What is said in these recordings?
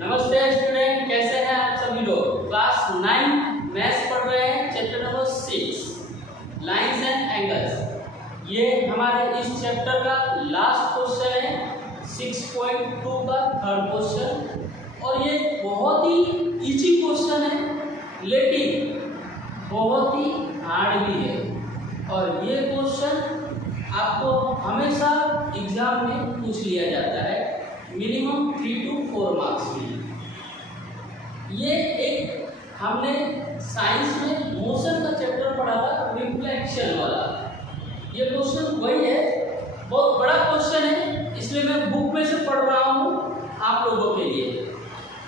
नमस्ते स्टूडेंट, कैसे हैं आप सभी लोग। क्लास 9 मैथ्स पढ़ रहे हैं, chapter number 6 lines and angles. ये हमारे इस चैप्टर का लास्ट क्वेश्चन है, 6.2 का थर्ड क्वेश्चन। और ये बहुत ही इजी क्वेश्चन है, लेकिन बहुत ही हार्ड भी है। और ये क्वेश्चन आपको हमेशा एग्जाम में पूछ लिया जाता है, मिनिमम 3 to 4 मार्क्स में। ये एक हमने साइंस में मोशन का चैप्टर पढ़ा था, रिफ्लेक्शन वाला। ये क्वेश्चन वही है, बहुत बड़ा क्वेश्चन है, इसलिए मैं बुक में से पढ़ रहा हूँ आप लोगों के लिए।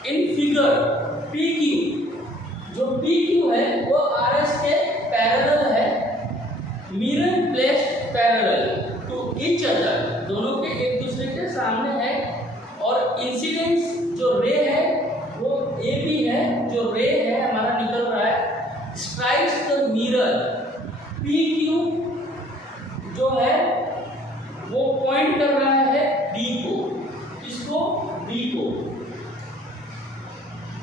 इन फिगर पी क्यू, जो पी क्यू है वो आर एस के पैरेलल है, mirror placed parallel to each other, दोनों के एक दूसरे के सामने है। और इंसिडेंस जो रे है वो ए बी है, जो रे है हमारा निकल रहा है, strikes the mirror. P Q जो है वो पॉइंट कर रहा है डी को, किसको? डी को।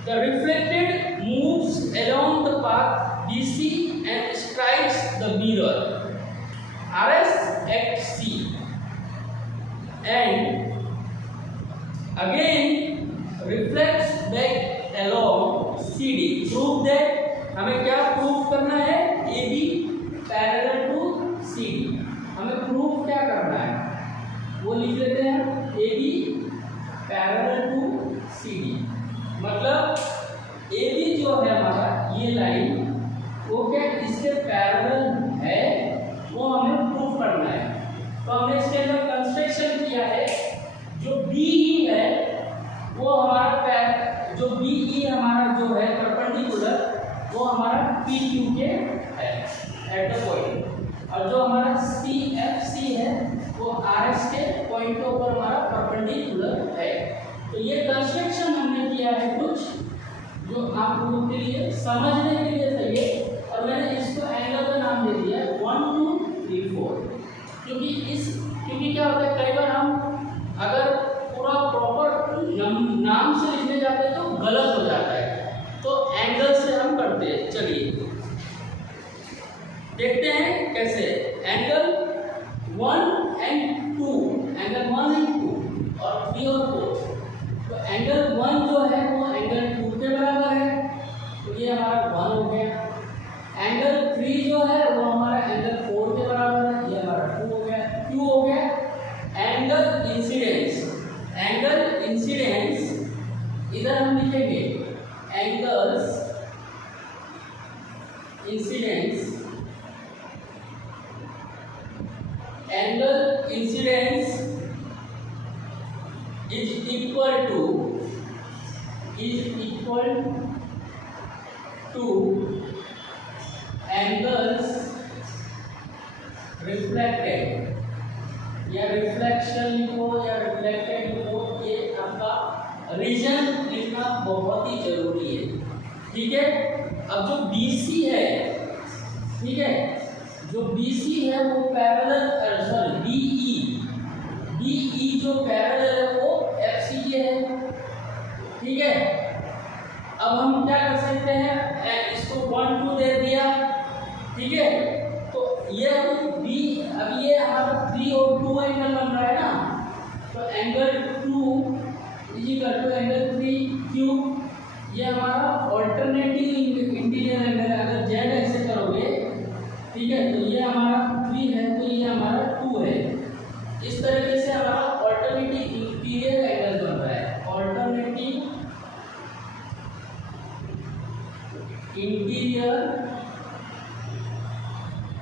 The reflected moves along the path BC and strikes the mirror RS at C and again reflects back along CD. Prove that, हमें क्या प्रूव करना है? AB parallel to CD। हमें प्रूव क्या करना है वो लिख लेते हैं, AB पैरेलल टू CD। मतलब AB जो है हमारा ये लाइन, वो क्या इसके पैरेलल है, वो हमें प्रूव करना है। तो हमने इसके अंदर कंस्ट्रक्शन किया है, जो BE है वो हमारा जो BE हमारा जो है परपेंडिकुलर, वो हमारा PQ के है एट द पॉइंट। और जो हमारा CFC है वो RS के पॉइंट के ऊपर हमारा परपेंडिकुलर है। तो ये कंस्ट्रक्शन हमने किया है कुछ, जो आप लोगों के लिए समझने के लिए सही है। और मैंने इसको एंगल का नाम दे दिया 1 2 3 4, क्योंकि क्या होता है, कई बार हम अगर पूरा प्रॉपर नाम से लिखने जाते हैं तो गलत हो जाता है, तो एंगल से हम करते हैं। चलिए देखते हैं कैसे। एंगल 1 and 2, एंगल 1 and 2 और 3 और 4। तो एंगल 1 जो है वो एंगल 2 के बराबर है, तो ये हमारा 1 हो गया। एंगल 3 जो है वो हमारा एंगल 4 के बराबर है, ये हमारा 2 हो गया, 2 हो गया। एंगल इंसिडेंस, एंगल इंसिडेंस इधर हम लिखेंगे angles incidence, angle incidence is equal two angles reflected, या रिफ्लेक्शन लिखो या रिफ्लेक्टेड लिखो, ये आपका रीजन लिखना बहुत ही जरूरी है, ठीक है। अब जो BC है, ठीक है, जो BC है वो पैरेलल, सॉरी BE जो पैरेलल है वो FC के है, ठीक है। अब हम क्या कर सकते हैं, इसको 1 2 दे दिया, ठीक है। तो ये अब ये हमारा 3 और 2 एंगल बन रहा है ना, तो angle 2 equal to angle 3 cube, ये हमारा ऑल्टरनेटिव इंटीरियर एंगल है। अगर जेड ऐसे करोगे, ठीक है, तो ये हमारा 3 है, तो ये हमारा 2 है। इस तरीके से हमारा ऑल्टरनेटिव इंटीरियर एंगल बन रहा है, ऑल्टरनेटिव इंटीरियर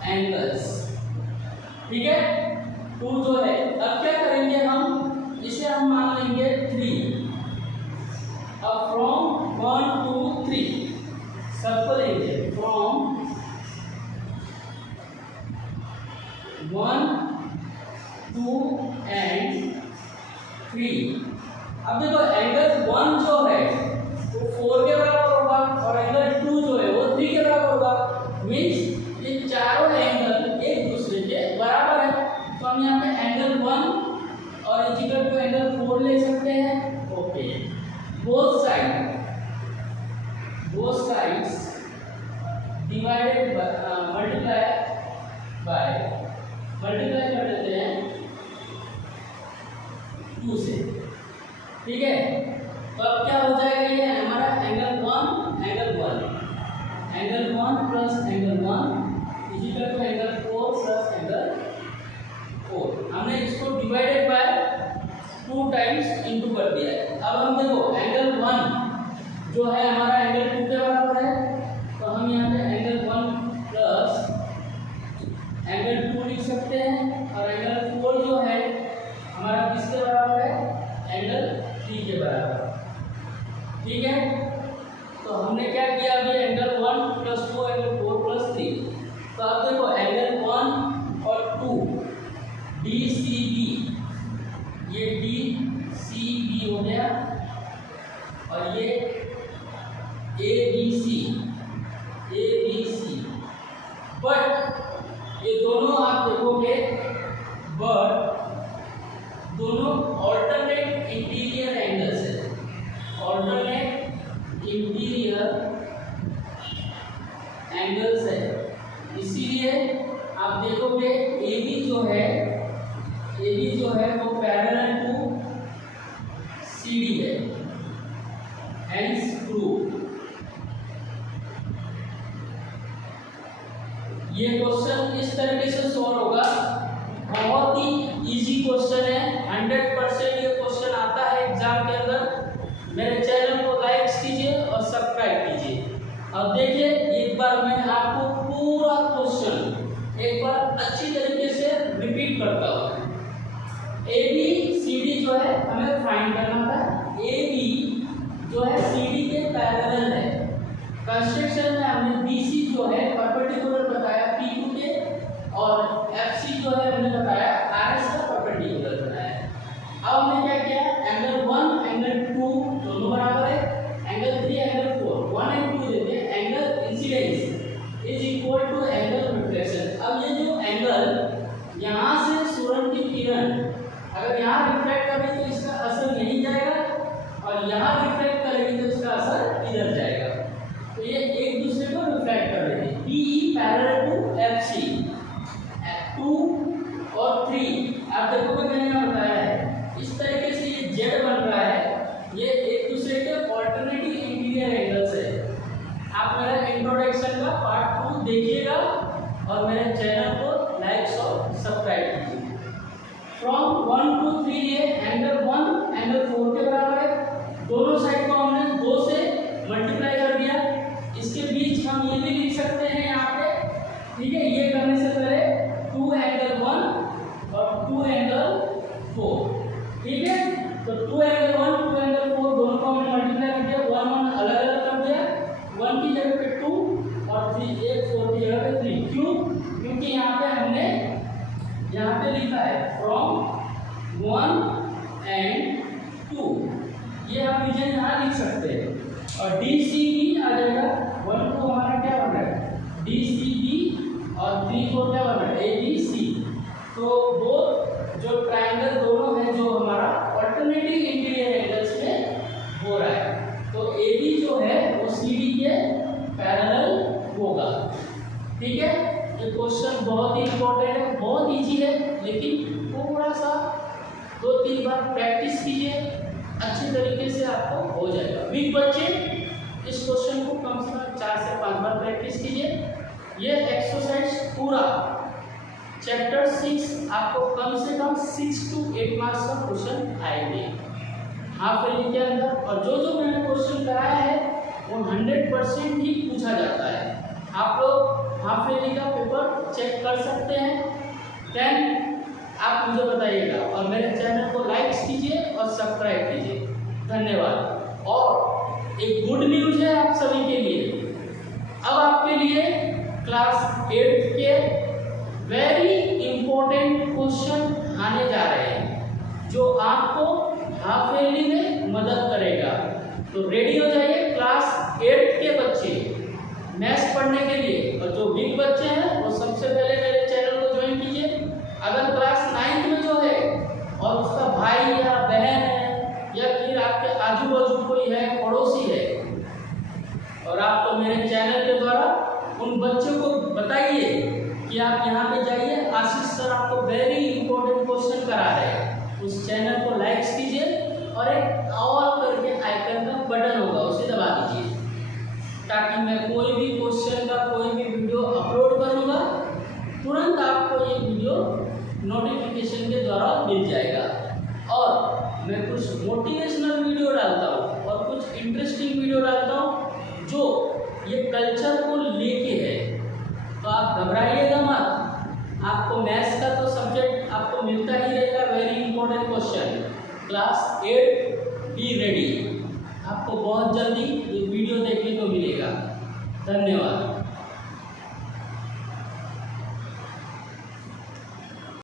एंगल्स, ठीक है। 2 जो है, अब क्या करेंगे हम, इसे हम मान लेंगे 3। अब फ्रॉम 1 to 3 सबको लेंगे, फ्रॉम 1 2 and 3। अब देखो एंगल 1 जो है वो 4 के बराबर होगा, और एंगल 2 जो है वो 3 के बराबर होगा। मीन्स ये चारों एंगल एक दूसरे के बराबर है। तो हम यहाँ पे एंगल 1 और इक्वल टू एंगल 4 ले सकते हैं। Okay, both sides divided by multiply कर देते हैं 2 से, ठीक है। तो अब क्या हो जाएगा, ये हमारा angle 1 plus angle 1 is equal to angle 4 plus angle 4। हमने इसको डिवाइडेड बाय 2 टाइम्स इनटू कर दिया है। अब हम देखो एंगल 1 जो है हमारा एंगल 2 के बराबर है, तो हम यहाँ पे एंगल 1 प्लस एंगल 2 लिख सकते हैं, और एंगल 4 जो है हमारा किसके बराबर है, एंगल 3 के बराबर, ठीक है। तो हमने क्या किया अभी, एंगल 1 प्लस 2 एंगल 4 प्लस 3। तो अब देखो एंगल 1 और 2 DCB, ये DCB हो गया, और ये ABC, बट ये दोनों आप देखोगे बट दोनों ऑल्टरनेट इंटीरियर एंगल्स है, इसीलिए आप देखोगे AB जो है वो पैरेलल टू CD है, हेंस प्रूव। ये क्वेश्चन इस तरीके से सॉल्व होगा, बहुत ही इजी क्वेश्चन है, 100% ये क्वेश्चन आता है एग्जाम के अंदर। मेरे चैनल को लाइक कीजिए और सब्सक्राइब कीजिए। अब देखिए एक बार मैं आपको पूरा क्वेश्चन एक बार अच्छी तरीके से रिपीट करता हूँ। ABCD जो है हमें फाइंड करना था। AB जो है CD के पैरेलल है। कंस्ट्रक्शन में हमने BC जो है परपेंडिकुलर बताया PQ के, और FC जो है हमने बताया RS का परपेंडिकुलर बताया। अब हमने क्या किया, एंगल 1 एंगल 2 दोनों बराबर है, एंगल 3 एंगल 4 1 एंड 2 देते हैं, angle incidence is equal to angle reflection. अब ये जो एंगल यहाँ से सूरज की किरण अगर यहाँ रिफ्लेक्ट करेगी तो इसका असर यहीं जाएगा, और यहाँ रिफ्लेक्ट करेगी तो इसका असर इधर जाएगा। तो ये एक दूसरे को रिफ्लेक्ट कर रहे हैं। DE पैरेलल टू FC 2 और 3 आप देखोगे मैंने यहाँ बताया है, इस तरीके से ये Z बन रहा है, ये एक दूसरे के ऑल्टरनेटिव इंटीरियर एंगल्स है। आप मेरा इंट्रोडक्शन का पार्ट 2 देखिएगा और मेरे चैनल को लाइक और सब्सक्राइब कीजिए। फ्रॉम 1 to 3 ये एंगल 1 एंगल 4 के बराबर है, दोनों साइड को हमने 2 से मल्टीप्लाई कर दिया। इसके बीच हम ये भी लिख सकते हैं यहाँ पे, ठीक है। ये करने से पहले 2 एंगल 1 और 2 एंगल 4, ठीक है। तो 2 एंगल 1 2 एंगल 4 दोनों को हमने मल्टीप्लाई कर दिया, 1 1 अलग अलग कर दिया, 1 की जगह पे 2 और 3 1 4 की जगह पे 3। क्यों? क्योंकि यहाँ पे हमने यहाँ पे लिखा है फ्रॉम 1 एंड 2, ये हम नीचे यहाँ लिख सकते हैं। और DCB आ जाएगा, 1 को हमारा क्या बन रहा है DCB और 3 को क्या बन रहा है ABC। तो वो जो ट्रायंगल दोनों है जो हमारा ऑल्टरनेटिव इंटीरियर एंगल्स में हो रहा है, तो AB जो है वो CD के पैरेलल होगा, ठीक है। ये क्वेश्चन बहुत ही इंपॉर्टेंट है, बहुत इजी है, लेकिन थोड़ा सा 2-3 बार प्रैक्टिस कीजिए, अच्छे तरीके से आपको हो जाएगा। वीक बच्चे इस क्वेश्चन को कम से कम 4 से 5 बार प्रैक्टिस कीजिए। ये एक्सरसाइज पूरा चैप्टर 6 आपको कम से कम 6 to 8 मार्क्स का क्वेश्चन आएंगे हाफ ईयरली के अंदर। और जो मैंने क्वेश्चन कराया है वो 100% ही पूछा जाता है। आप लोग हाफ ईयरली का पेपर चेक कर सकते हैं, देन आप मुझे बताइएगा। और मेरे चैनल को लाइक कीजिए और सब्सक्राइब कीजिए। धन्यवाद। और एक गुड न्यूज़ है आप सभी के लिए, अब आपके लिए क्लास 8 के वेरी इंपॉर्टेंट क्वेश्चन आने जा रहे हैं जो आपको हाफ ईयरली में मदद करेगा। तो रेडी हो जाइए क्लास 8 के बच्चे मैथ्स पढ़ने के लिए। और जो वीक बच्चे हैं वो सबसे पहले मेरे चैनल को ज्वाइन कीजिए। अगर क्लास 9 में जो है और उसका भाई या बहन है या फिर आपके आजू बाजू कोई है यहाँ पे जाइए, आशीष सर आपको वेरी इंपॉर्टेंट क्वेश्चन करा रहे हैं। उस चैनल को लाइक कीजिए और एक ऑल करके आइकन का बटन होगा उसे दबा दीजिए, ताकि मैं कोई भी क्वेश्चन का कोई भी वीडियो अपलोड करूँगा तुरंत आपको ये वीडियो नोटिफिकेशन के द्वारा मिल जाएगा। और मैं कुछ मोटिवेशनल वीडियो डालता हूँ और कुछ इंटरेस्टिंग वीडियो डालता हूँ जो ये कल्चर को लेके है, तो आप घबराइएगा मत। आपको मैथ्स का तो सब्जेक्ट आपको मिलता ही रहेगा, very important question. Class 8 be ready, आपको बहुत जल्दी ये वीडियो देखने को मिलेगा। धन्यवाद।